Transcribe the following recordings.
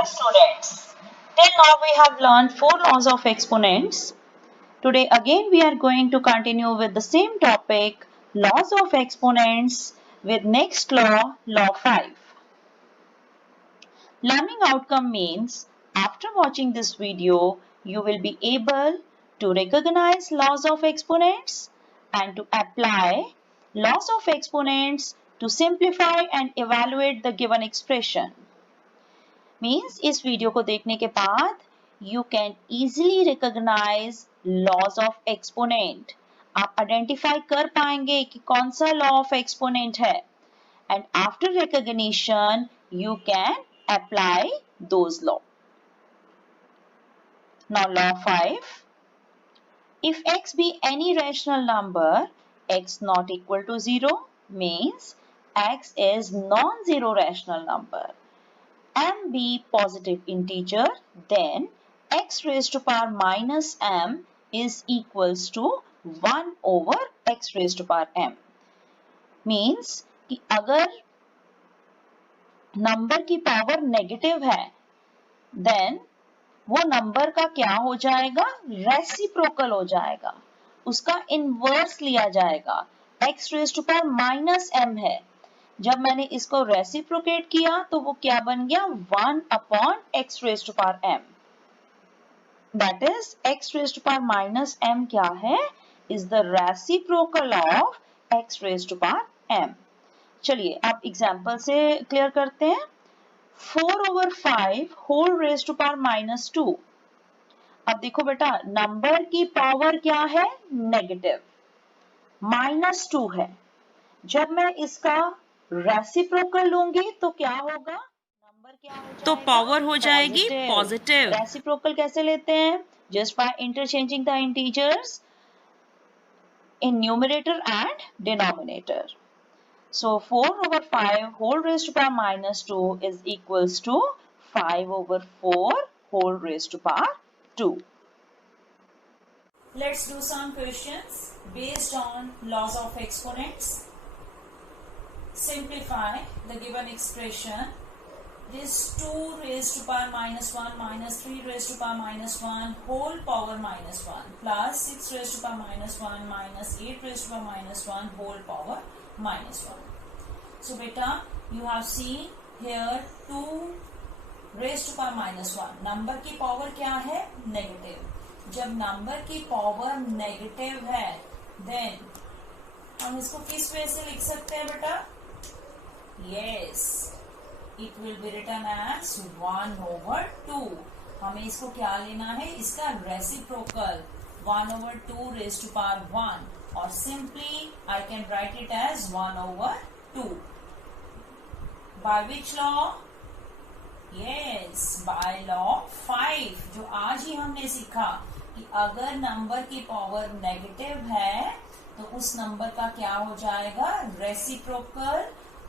Dear students, till now we have learned 4 laws of exponents. Today again we are going to continue with the same topic, laws of exponents, with next law, law 5. Learning outcome means after watching this video, you will be able to recognize laws of exponents and to apply laws of exponents to simplify and evaluate the given expression. Means इस video को देखने के बाद you can easily recognise laws of exponent. आप identify कर पाएंगे कि कौन सा लॉ ऑफ एक्सपोनेंट है and after recognition you can apply those law. Now law 5. If x be any rational number, x not equal to 0 means x is non-zero rational number. M be positive integer, then x raised to power minus m is equals to 1 over x raised to power m. Means कि अगर number की power negative है then वो number का क्या हो जाएगा? Reciprocal हो जाएगा, उसका इनवर्स लिया जाएगा. x raised to power minus m है, जब मैंने इसको रेसिप्रोकेट किया तो वो क्या बन गया? 1 upon x raised to power m. That is x raised to power minus m क्या है? Is the reciprocal of x raised to power m. चलिए आप एग्जाम्पल से क्लियर करते हैं. 4 over 5 whole raised to power minus 2. अब देखो बेटा, नंबर की पावर क्या है? नेगेटिव. माइनस 2 है. जब मैं इसका रेसिप्रोकल लूंगी तो क्या होगा? नंबर क्या हो जाएगा? तो पावर हो जाएगी पॉजिटिव. रेसिप्रोकल कैसे लेते हैं? Just by interchanging the integers in numerator and denominator. So 4 over 5 whole raised to power minus 2 is equals to 5 over 4 whole raised to power 2. Let's do some questions based on laws of exponents. Simplify the given expression. This 2 raised to power minus 1 minus 3 raised to power minus 1 whole power minus 1 plus 6 raised to power minus 1 minus 8 raised to power minus 1 whole power minus 1. So beta, you have seen here 2 raised to power minus 1. Number की power क्या है? Negative. जब number की power negative है then हम इसको किस वे से लिख सकते हैं बेटा? Yes, it will be written as 1 over 2. हमें इसको क्या लेना है? इसका reciprocal 1 over 2 raised to power 1, और simply I can write it as 1 over 2. By which law? Yes, by law 5, जो आज ही हमने सीखा कि अगर नंबर की पावर नेगेटिव है तो उस नंबर का क्या हो जाएगा? रेसिप्रोकल,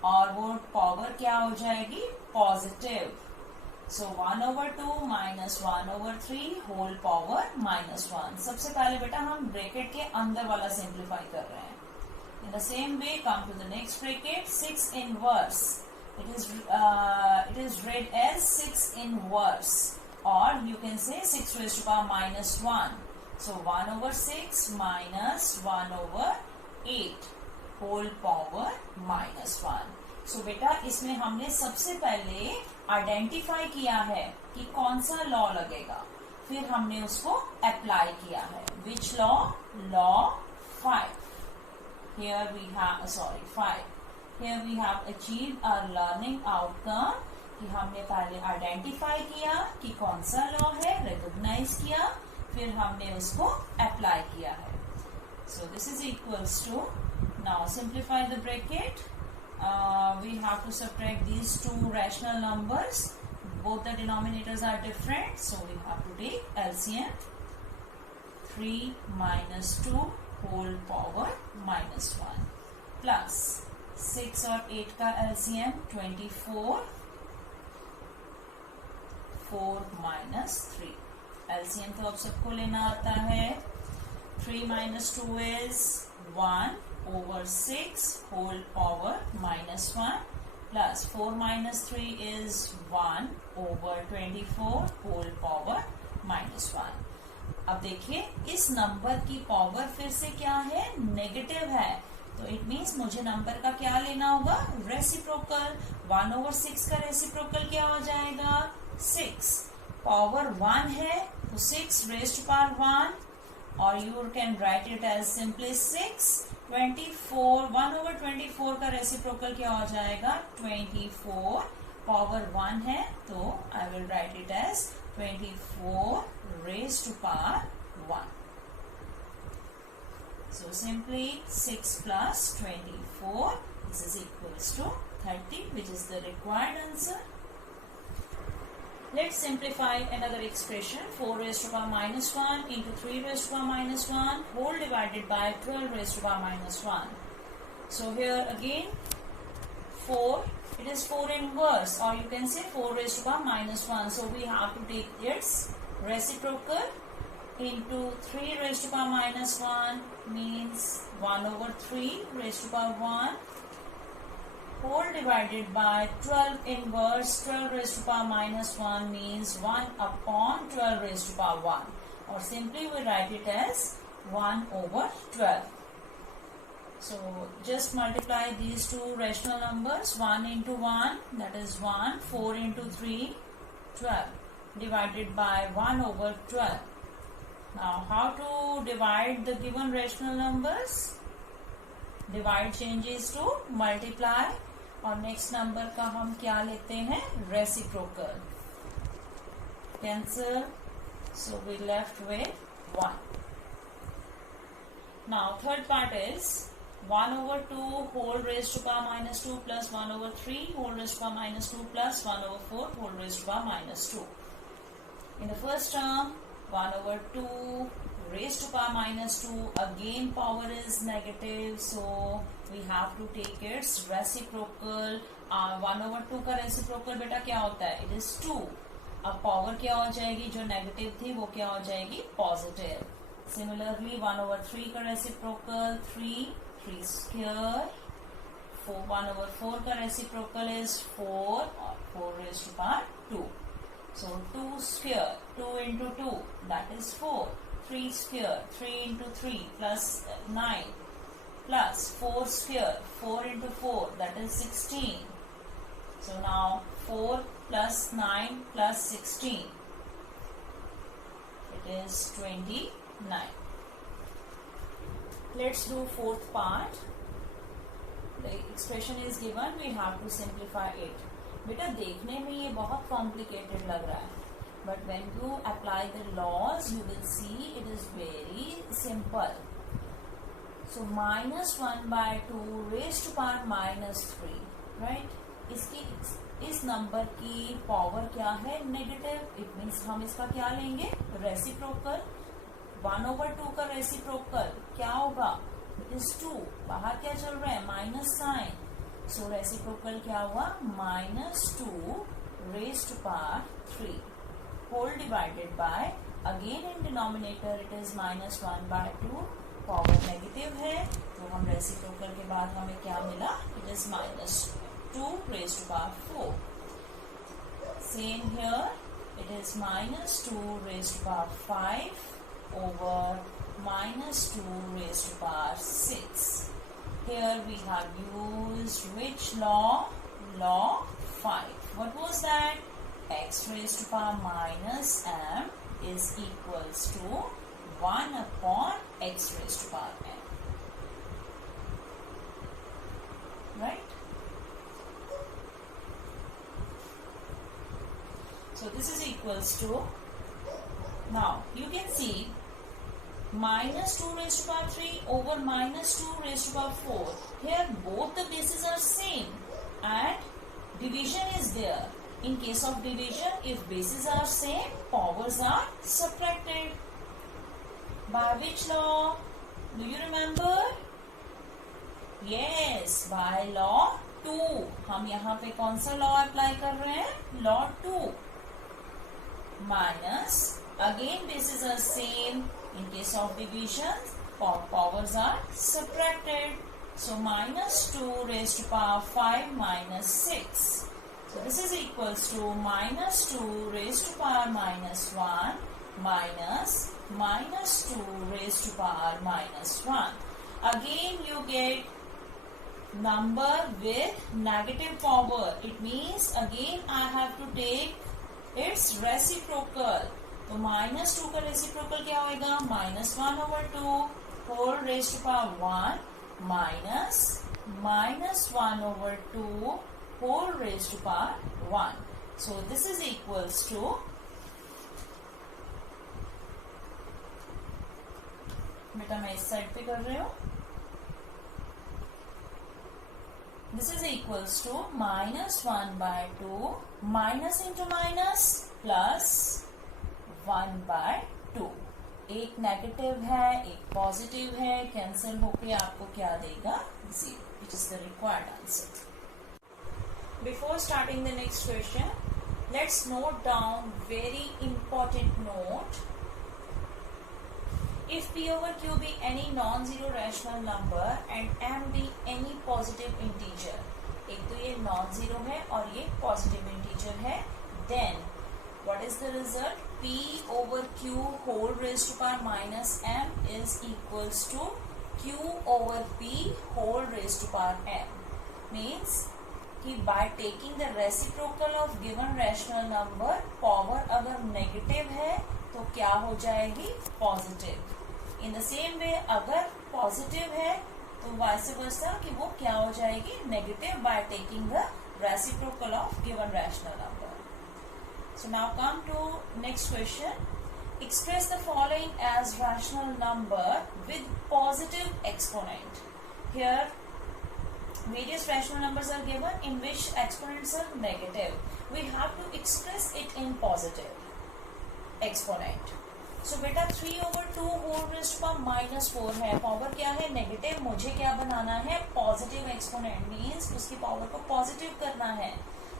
और वो पावर क्या हो जाएगी? पॉजिटिव. सो 1 over 2 minus 1 over 3 whole power minus 1. सबसे पहले बेटा हम ब्रैकेट के अंदर वाला सिंप्लीफाई कर रहे हैं. In the same way, come to the next bracket. 6 inverse. It is read as 6 inverse, or you can say 6 raised to power minus 1. So 1 over 6 minus 1 over 8 whole power minus 1. So बेटा इसमें हमने सबसे पहले identify किया है कि कौन सा लॉ लगेगा, फिर हमने उसको अप्लाई किया है. Which law? Law 5. Here we have 5. Here we have achieved our learning outcome कि हमने पहले आइडेंटिफाई किया कि कौन सा लॉ है, रिकॉग्नाइज किया, फिर हमने उसको अप्लाई किया है. So this is equals to, now simplify the bracket. We have to subtract these two rational numbers. Both the denominators are different, so we have to take LCM. 3 minus 2 whole power minus 1 plus 6 और 8 का LCM 24, 4 minus 3. LCM तो अब सबको लेना आता है. 3 minus 2 is 1 over 6 whole power minus 1 plus 4 minus 3 is 1 over 24 whole power minus 1. अब देखिए इस नंबर की पावर फिर से क्या है, नेगेटिव है, तो इट मीन्स मुझे नंबर का क्या लेना होगा, रेसिप्रोकल. 1 over 6 का रेसिप्रोकल क्या हो जाएगा, 6. पावर 1 है तो 6 raised to power 1, और you can write it as simply 6. 24 1 over 24 का रेसिप्रोकल क्या हो जाएगा, 24. पावर 1 है तो I will write it as 24 raised to power 1. So simply 6 plus 24, this is equals to 30, which is the required answer. Let's simplify another expression. 4 raised to power minus 1 into 3 raised to power minus 1 whole divided by 12 raised to power minus 1. So here again 4, it is 4 inverse, or you can say 4 raised to power minus 1. So we have to take its reciprocal into 3 raised to power minus 1 means 1 over 3 raised to power 1 whole divided by 12 inverse 12 raised to power minus 1 means 1 upon 12 raised to power 1, or simply we write it as 1 over 12. So just multiply these two rational numbers, 1 into 1 that is 1, 4 into 3 12 divided by 1 over 12. Now how to divide the given rational numbers? Divide changes to multiply, और next number का हम क्या लेते हैं, reciprocal. Cancel, so we left with 1. Now third part is 1 over 2 whole raised to power minus 2 plus 1 over 3 whole raised to power minus 2 plus 1 over 4 whole raised to power minus 2. In the first term 1 over 2 raised to power minus 2, again power is negative, so we have to take its reciprocal. 1 over 2 का reciprocal बेटा क्या होता है, it is 2. अब power क्या हो जाएगी, जो नेगेटिव थी वो क्या हो जाएगी, पॉजिटिव. सिमिलरली 1 over 3 का reciprocal 3 square. 1 over 4 का reciprocal is 4, और 4 raised to power 2. So 2 square, 2 into 2 that is 4. 3 square, 3 into 3 plus 9 plus 4 square, 4 into 4 that is 16. So now 4 plus 9 plus 16, it is 29. Let's do fourth part. The expression is given, we have to simplify it. बेटा देखने में ये बहुत complicated लग रहा है, but when you apply the laws you will see it is very simple. So minus 1 by 2 raised to power minus 3, right? इस number की पावर क्या है, नेगेटिव. इट मीन्स हम इसका क्या लेंगे, रेसिप्रोकल. 1 over 2 का रेसिप्रोकल क्या होगा, इट इज 2. बाहर क्या चल रहा है, माइनस साइन. सो रेसिप्रोकल क्या हुआ, minus 2 raised to power 3 whole divided by, again in denominator it is minus 1 by 2. Power negative है तो हम रेसिप्रोकल के बाद हमें क्या मिला, it is minus 2 raised to power 4. Same here, it is minus 2 raised to power 5 over minus 2 raised to power 6. Here we have used which law? Law 5. What was that? X raised to power minus m is equals to 1 upon x raised to power m. Right? So this is equals to, now you can see minus 2 raised to power 3 over minus 2 raised to power 4. Here both the bases are same and division is there. In case of division, if bases are same, powers are subtracted. By which law? Do you remember? Yes, by law 2. हम यहाँ पे कौन सा law apply कर रहे हैं? Law 2. Minus, again bases are same. In case of division, powers are subtracted. So minus 2 raised to power 5 minus 6. So this is equals to minus 2 raised to power minus 1 minus minus 2 raised to power minus 1. Again you get number with negative power. It means again I have to take its reciprocal. तो minus 2 का reciprocal क्या होगा? minus 1 over 2 whole raised to power 1 minus minus 1 over 2 whole raised to power 1. So this is equals to बेटा मैं इस side पे कर रही हूँ. This is equals to minus 1 by 2 minus into minus plus 1 by 2. एक नेगेटिव है एक पॉजिटिव है, कैंसिल होके आपको क्या देगा? 0, which is the required answer. Before starting the next question, let's note down very important note. If P over Q be any non-zero rational number and M be any positive integer, एक तो ये non-zero है और ये positive integer है, then what is the result? P over Q whole raised to power minus M is equals to Q over P whole raised to power M. Means कि by taking the reciprocal of given rational number, power अगर negative है तो क्या हो जाएगी? Positive. In the same way अगर positive है तो वाइस वर्सा कि वो क्या हो जाएगी? Negative by taking the reciprocal of given rational number. So now come to next question. Express the following as rational number with positive exponent. Here various rational numbers are given in which exponents are negative. We have to express it in positive exponent. सो बेटा 3 over 2 whole raised to power minus 4 है. Power क्या है? Negative. मुझे क्या बनाना है? Positive exponent. Means उसकी power को पॉजिटिव करना है.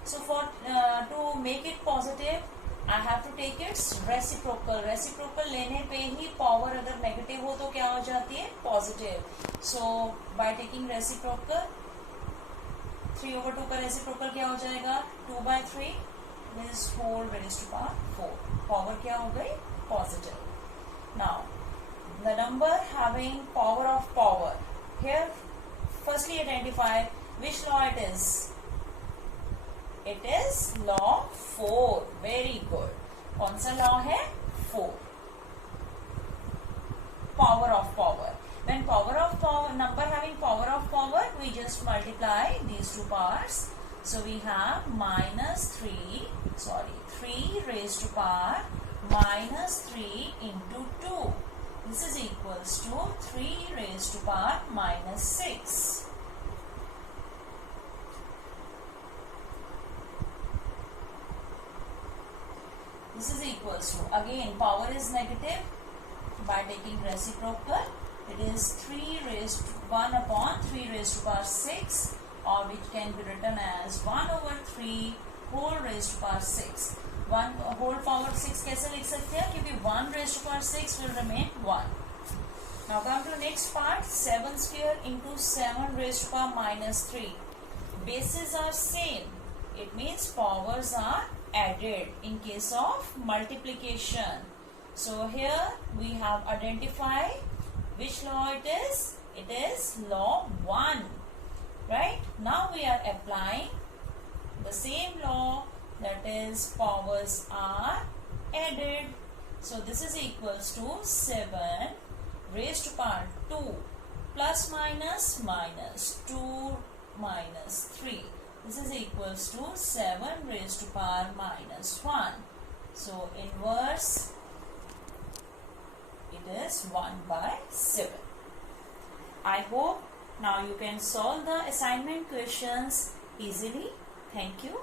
So for to make it positive I have to take its reciprocal. Reciprocal लेने पे ही पावर अगर नेगेटिव हो तो क्या हो जाती है? Positive. So by taking reciprocal 3 over 2 का रेसिप्रोकल क्या हो जाएगा? 2 by 3 means whole raised to power 4. Power क्या हो गई? Positive. Now, the number having power of power. Here, firstly identify which law it is. It is law 4. Very good. कौन सा law है? 4. Power of power. When power of power, number having power of power, we just multiply these two powers. So we have three raised to power minus 3 into 2. This is equals to 3 raised to power minus 6. This is equals to, again power is negative, by taking reciprocal it is 3 raised to 1 upon 3 raised to power 6, or which can be written as 1 over 3 whole raised to power 6. 1 whole power 6 कैसे लिख सकते हैं? क्योंकि 1 raised to power 6 will remain 1. Now come to next part. 7 square into 7 raised to power minus 3. Bases are same. It means powers are added in case of multiplication. So here we have identified which law it is. It is law 1. Right? Now we are applying the same law, that is powers are added. So this is equals to 7 raised to power 2 plus minus minus 2 minus 3. This is equals to 7 raised to power minus 1. So inverse it is 1 by 7. I hope now you can solve the assignment questions easily. Thank you.